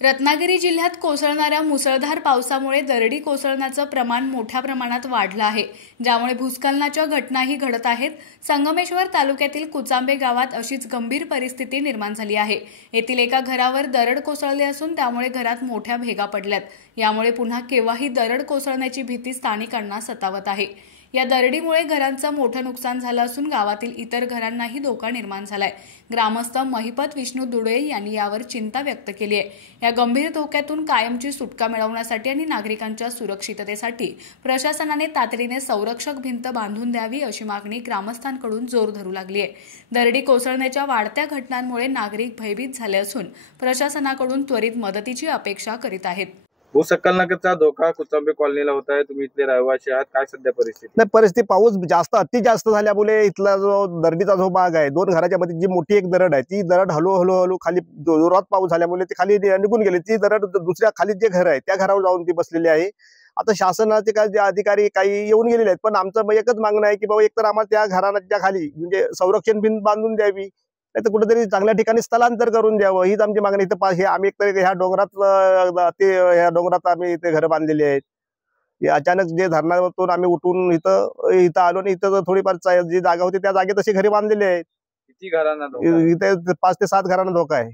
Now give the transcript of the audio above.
रत्नागिरी जिल्ह्यात कोसळणाऱ्या मुसळधार पावसामुळे दरडी कोसळण्याचं प्रमाण मोठ्या प्रमाणात वाढलं आहे, ज्यामुळे भूस्खलनाच्या घटनाही घडत आहेत। संगमेश्वर तालुक्यातील कुचांबे गावात अशीच गंभीर परिस्थिती निर्माण झाली आहे। येथील एका घरावर दरड कोसळली असून त्यामुळे घरात मोठ्या भेगा पडल्यात। यामुळे पुन्हा केव्हाही दरड कोसळण्याची भीती स्थानिकांना सतावत आहे। या दरडीमुळे घरांचं मोठं नुकसान झालं असून गावातील इतर घरांनाही धोका निर्माण झालाय। ग्रामस्थ महिपत विष्णू दुडे यांनी यावर चिंता व्यक्त केली आहे। या गंभीर धोक्यातून कायमची सुटका मिळवण्यासाठी आणि नागरिकांच्या सुरक्षिततेसाठी प्रशासनाने तातडीने संरक्षक भिंत बांधून द्यावी अशी मागणी ग्रामस्थांकडून जोर धरू लागली आहे। दरडी कोसळण्याच्या वाढत्या घटनांमुळे नागरिक भयभीत झाले असून प्रशासनाकडून त्वरित मदतीची अपेक्षा करीत आहेत। भूस्खलनाचा धोका कुचांबे कॉलनीला होत आहे। तुम्ही इथले रहिवासी आहात, काय सध्या परिस्थिती? नाही, परिस्थिती पाऊस अति जास्त झाल्यामुळे इथला जो दरडीचा जो भाग आहे, दोन घराच्या मध्ये जी मोठी एक दरड आहे, ती दरड हळूहळू खाली जोरात पाऊस झाल्यामुळे ती खाली निघून गेली। ती दरड दुसऱ्या खाली जे घर आहे त्या घरावर जाऊन ती बसलेली आहे। आता शासनाचे काही अधिकारी काही येऊन गेलेले आहेत, पण आमचं एकच मागणं आहे की बाबा एकतर आम्हाला त्या घराच्या खाली म्हणजे संरक्षण भिंत बांधून द्यावी, नाही तर कुठेतरी चांगल्या ठिकाणी स्थलांतर करून द्यावं, हीच आमची मागणी। इथं आम्ही एकतर ह्या डोंगरात आम्ही इथे घर बांधलेली आहेत। अचानक जे धरणातून आम्ही उठून इथं आलो आणि इथं थोडीफार जी जागा होती त्या जागेत अशी घरे बांधलेली आहेत। किती घरांना धोका आहे? इथे 5 ते 7 घरांना धोका आहे।